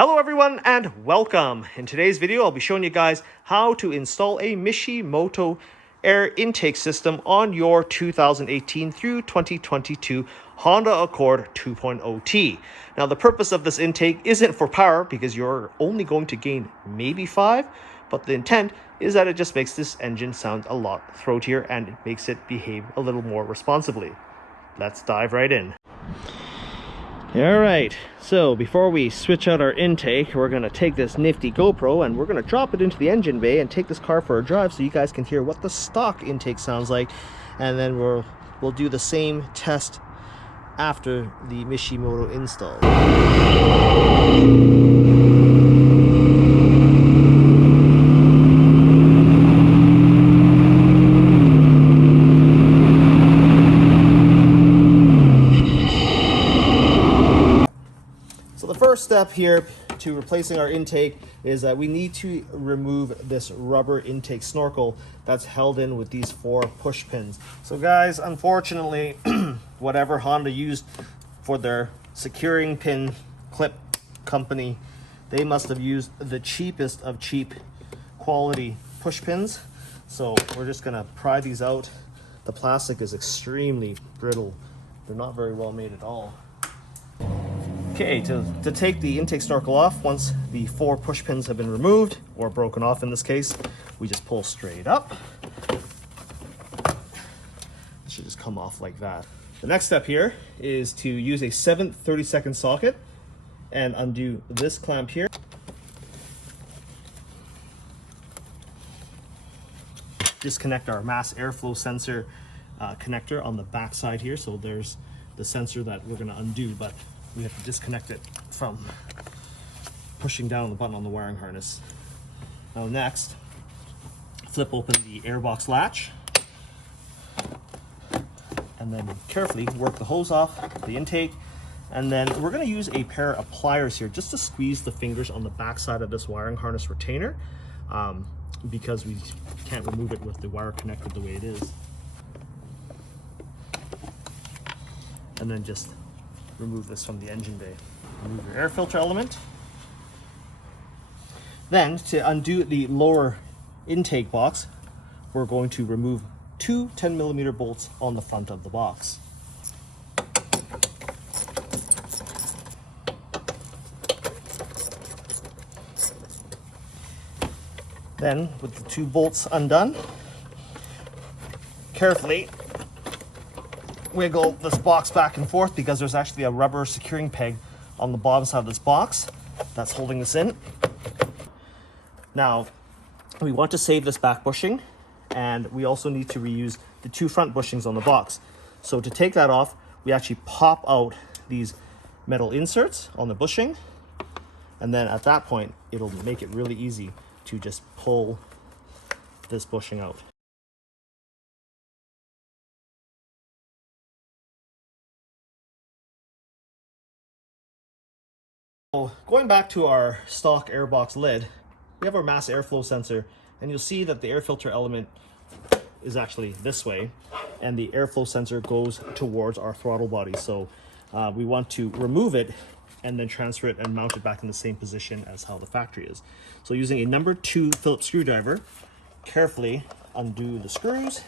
Hello everyone and welcome. In today's video, I'll be showing you guys how to install a Mishimoto air intake system on your 2018 through 2022 Honda Accord 2.0T. Now the purpose of this intake isn't for power because you're only going to gain maybe 5, but the intent is that it just makes this engine sound a lot throatier and it makes it behave a little more responsibly. Let's dive right in. Alright, so before we switch out our intake, we're going to take this nifty GoPro and we're going to drop it into the engine bay and take this car for a drive so you guys can hear what the stock intake sounds like, and then we'll do the same test after the Mishimoto install. First step here to replacing our intake is that we need to remove this rubber intake snorkel that's held in with these 4 push pins. So guys, unfortunately, whatever Honda used for their securing pin clip company, they must have used the cheapest of cheap quality push pins. So we're just gonna pry these out. The plastic is extremely brittle. They're not very well made at all. Okay, to take the intake snorkel off, once the 4 push pins have been removed, or broken off in this case, we just pull straight up. It should just come off like that. The next step here is to use a 7th 32nd socket and undo this clamp here. Disconnect our mass airflow sensor connector on the back side here. So there's the sensor that we're going to undo, but we have to disconnect it from pushing down on the button on the wiring harness. Now next, flip open the airbox latch and then carefully work the hose off the intake, and then we're going to use a pair of pliers here just to squeeze the fingers on the back side of this wiring harness retainer, because we can't remove it with the wire connected the way it is. And then just remove this from the engine bay. Remove your air filter element. Then, to undo the lower intake box, we're going to remove 2 10mm bolts on the front of the box. Then, with the 2 bolts undone, carefully wiggle this box back and forth because there's actually a rubber securing peg on the bottom side of this box that's holding this in. Now, we want to save this back bushing, and we also need to reuse the 2 front bushings on the box. So to take that off, we actually pop out these metal inserts on the bushing, and then at that point, it'll make it really easy to just pull this bushing out. Going back to our stock airbox lid, we have our mass airflow sensor, and you'll see that the air filter element is actually this way, and the airflow sensor goes towards our throttle body. So we want to remove it and then transfer it and mount it back in the same position as how the factory is. So using a number 2 Phillips screwdriver, carefully undo the screws.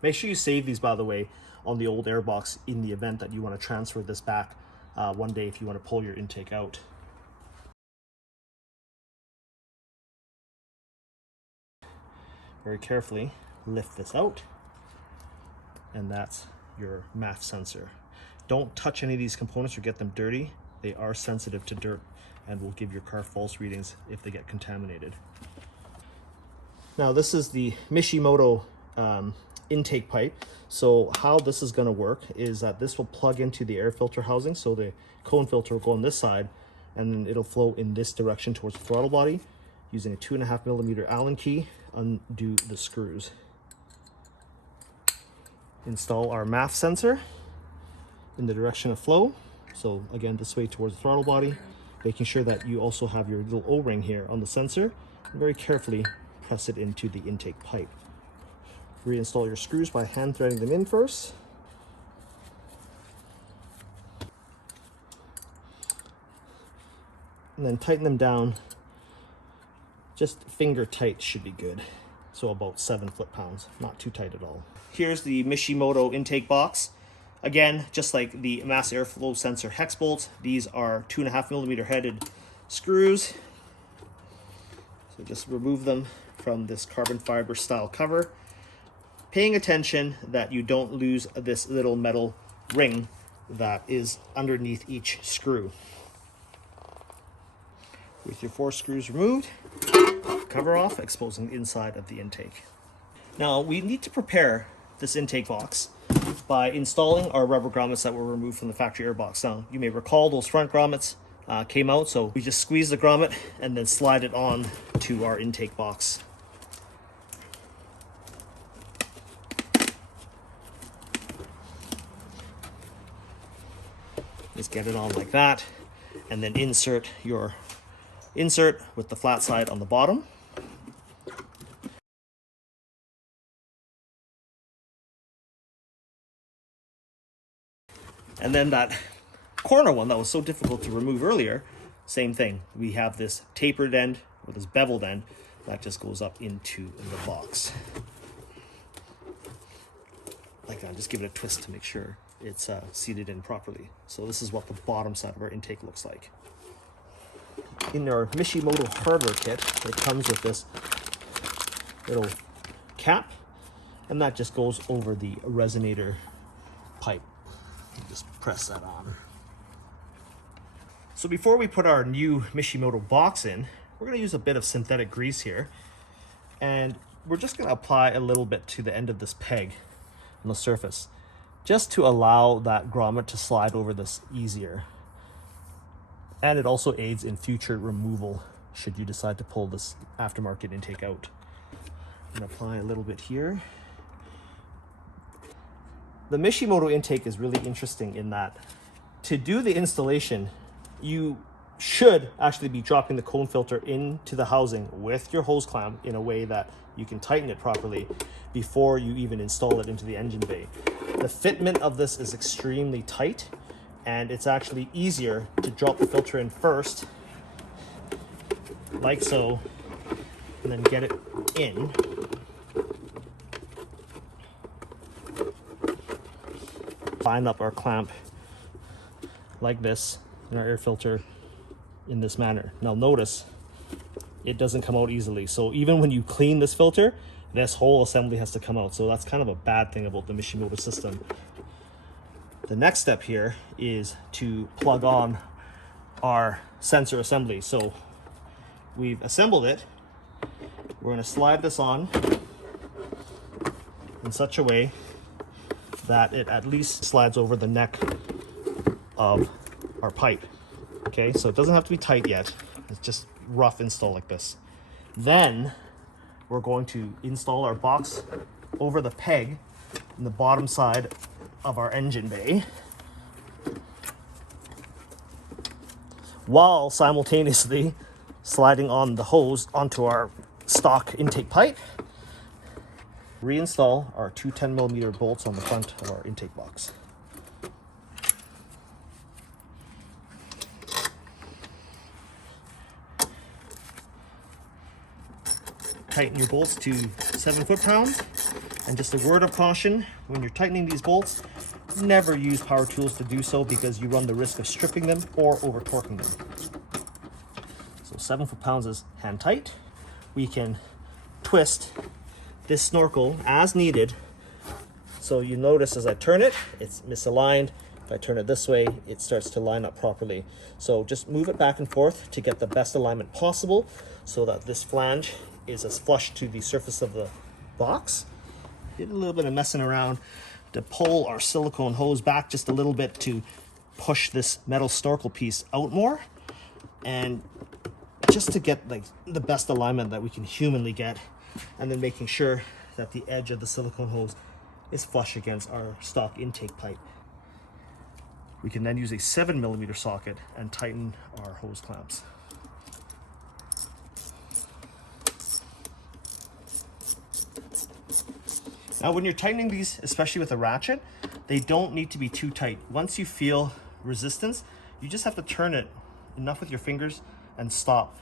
Make sure you save these, by the way, on the old airbox in the event that you want to transfer this back one day if you want to pull your intake out. Very carefully lift this out, and that's your MAF sensor. Don't touch any of these components or get them dirty. They are sensitive to dirt and will give your car false readings if they get contaminated. Now this is the Mishimoto intake pipe. So how this is going to work is that this will plug into the air filter housing, so the cone filter will go on this side and then it'll flow in this direction towards the throttle body. Using a 2.5mm Allen key, undo the screws. Install our MAF sensor in the direction of flow, so again this way towards the throttle body, making sure that you also have your little O-ring here on the sensor, and very carefully press it into the intake pipe. Reinstall your screws by hand threading them in first. and then tighten them down. Just finger tight should be good. So about 7 foot-pounds, not too tight at all. Here's the Mishimoto intake box. Again, just like the mass airflow sensor hex bolts, these are 2.5mm headed screws. So just remove them from this carbon fiber style cover, paying attention that you don't lose this little metal ring that is underneath each screw. With your 4 screws removed, cover off, exposing the inside of the intake. Now we need to prepare this intake box by installing our rubber grommets that were removed from the factory air box. Now you may recall those front grommets came out, so we just squeeze the grommet and then slide it on to our intake box. Just get it on like that, and then insert your insert with the flat side on the bottom. And then that corner one that was so difficult to remove earlier, same thing. We have this tapered end or this beveled end that just goes up into the box. Like that, just give it a twist to make sure it's seated in properly. So this is what the bottom side of our intake looks like. In our Mishimoto hardware kit, it comes with this little cap, and that just goes over the resonator pipe. Just press that on. So before we put our new Mishimoto box in, we're going to use a bit of synthetic grease here, and we're just going to apply a little bit to the end of this peg on the surface, just to allow that grommet to slide over this easier. And it also aids in future removal should you decide to pull this aftermarket intake out. I'm going to apply a little bit here. The Mishimoto intake is really interesting in that to do the installation, you should actually be dropping the cone filter into the housing with your hose clamp in a way that you can tighten it properly before you even install it into the engine bay. The fitment of this is extremely tight, and it's actually easier to drop the filter in first, like so, and then get it in. Line up our clamp like this in our air filter in this manner. Now notice it doesn't come out easily, so even when you clean this filter, this whole assembly has to come out. So that's kind of a bad thing about the Mishimoto system. The next step here is to plug on our sensor assembly. So we've assembled it. We're going to slide this on in such a way that it at least slides over the neck of our pipe. Okay, so it doesn't have to be tight yet. It's just rough install like this. Then we're going to install our box over the peg in the bottom side of our engine bay, while simultaneously sliding on the hose onto our stock intake pipe. Reinstall our two 10mm bolts on the front of our intake box. Tighten your bolts to 7 foot-pounds, and just a word of caution, when you're tightening these bolts, never use power tools to do so because you run the risk of stripping them or over torquing them. So 7 foot-pounds is hand tight. We can twist this snorkel as needed. So you notice as I turn it, it's misaligned. If I turn it this way, it starts to line up properly. So just move it back and forth to get the best alignment possible so that this flange is as flush to the surface of the box. Did a little bit of messing around to pull our silicone hose back just a little bit to push this metal snorkel piece out more, and just to get like the best alignment that we can humanly get, and then making sure that the edge of the silicone hose is flush against our stock intake pipe. We can then use a 7mm socket and tighten our hose clamps. Now when you're tightening these, especially with a ratchet, they don't need to be too tight. Once you feel resistance, you just have to turn it enough with your fingers and stop.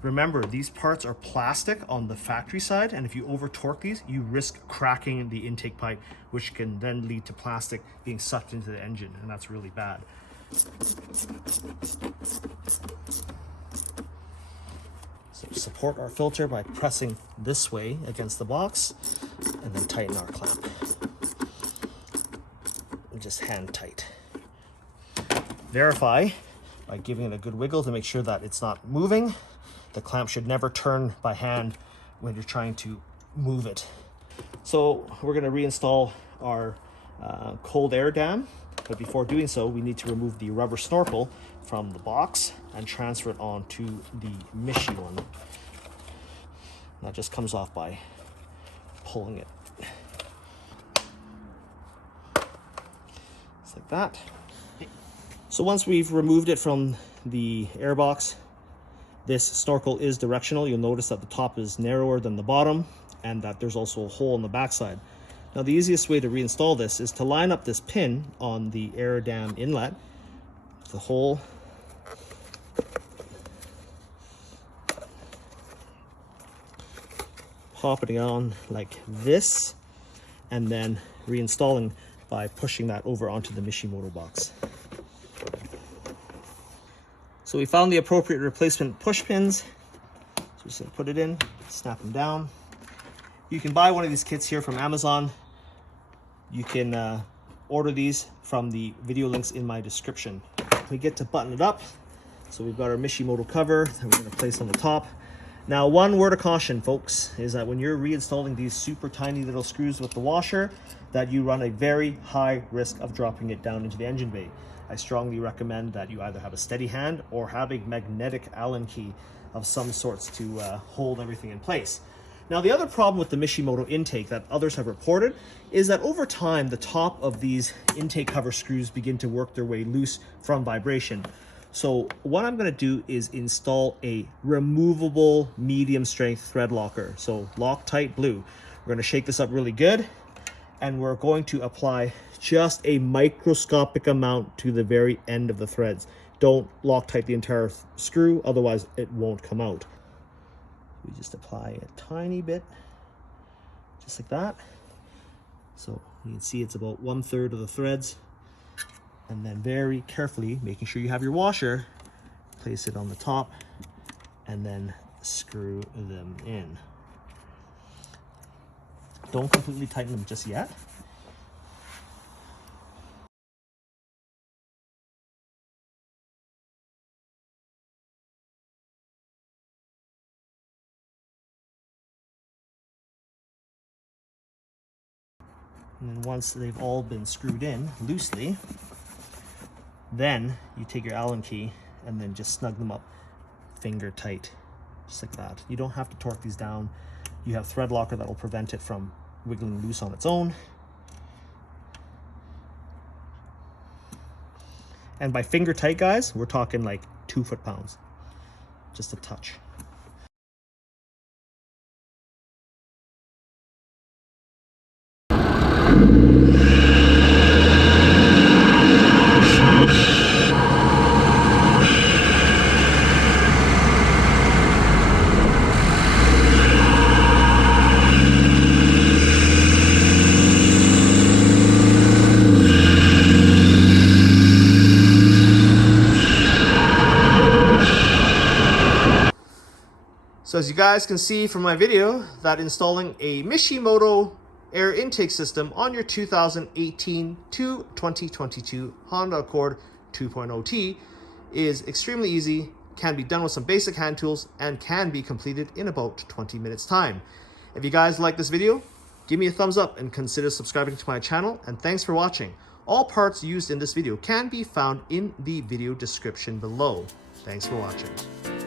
Remember, these parts are plastic on the factory side, and if you over torque these, you risk cracking the intake pipe, which can then lead to plastic being sucked into the engine, and that's really bad. So support our filter by pressing this way against the box, and then tighten our clamp. And just hand tight. Verify by giving it a good wiggle to make sure that it's not moving. The clamp should never turn by hand when you're trying to move it. So we're going to reinstall our cold air dam, but before doing so, we need to remove the rubber snorkel from the box and transfer it onto the Mishi one. That just comes off by pulling it. Just like that. So once we've removed it from the air box, this snorkel is directional. You'll notice that the top is narrower than the bottom and that there's also a hole on the backside. Now the easiest way to reinstall this is to line up this pin on the air dam inlet, the hole, pop it on like this, and then reinstalling by pushing that over onto the Mishimoto box. So we found the appropriate replacement push pins. So we're just gonna put it in, snap them down. You can buy one of these kits here from Amazon. You can order these from the video links in my description. We get to button it up. So we've got our Mishimoto cover that we're gonna place on the top. Now, one word of caution, folks, is that when you're reinstalling these super tiny little screws with the washer, that you run a very high risk of dropping it down into the engine bay. I strongly recommend that you either have a steady hand or have a magnetic Allen key of some sorts to hold everything in place. Now, the other problem with the Mishimoto intake that others have reported is that over time, the top of these intake cover screws begin to work their way loose from vibration. So what I'm going to do is install a removable medium strength thread locker. So Loctite blue. We're going to shake this up really good, and we're going to apply just a microscopic amount to the very end of the threads. Don't Loctite the entire screw, otherwise it won't come out. We just apply a tiny bit, just like that. So you can see it's about 1/3 of the threads. And then very carefully, making sure you have your washer, place it on the top and then screw them in. Don't completely tighten them just yet. And then once they've all been screwed in loosely, then you take your Allen key and then just snug them up finger tight, just like that. You don't have to torque these down. You have thread locker that will prevent it from wiggling loose on its own. And by finger tight, guys, we're talking like 2 foot-pounds, just a touch. So as you guys can see from my video, that installing a Mishimoto air intake system on your 2018 to 2022 Honda Accord 2.0T is extremely easy, can be done with some basic hand tools, and can be completed in about 20 minutes time. If you guys like this video, give me a thumbs up and consider subscribing to my channel, and thanks for watching. All parts used in this video can be found in the video description below. Thanks for watching.